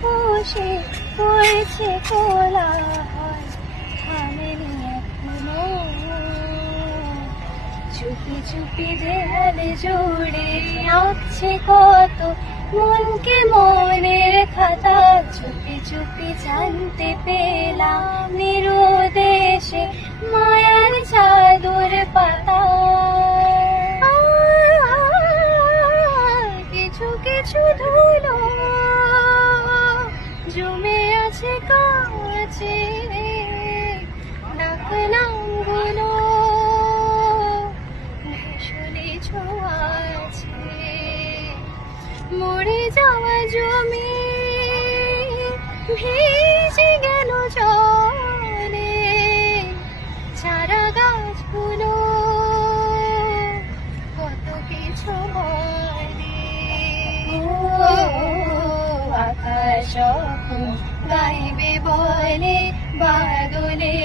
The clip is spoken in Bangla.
খুশি হয়েছে কোলাহল, থামেনি এখনো। চুপি চুপি দেয়াল জুড়ে আঁকছে কত মনকে মনের খাতা, চুপি চুপি জানতে পেলাম নিরুদ্দেশে মায়ার চাদর পাতা। কিছু কিছু ধুলো জমে আছে কাছে, ডাকনামগুলো ভীষণে ছোঁয়াছে। মরে যাওয়া জমি ভেসে গেল জলে, চারা গাছগুলো কত কিছু বলে। আকাশ যখন গাইবে বলে বাদলে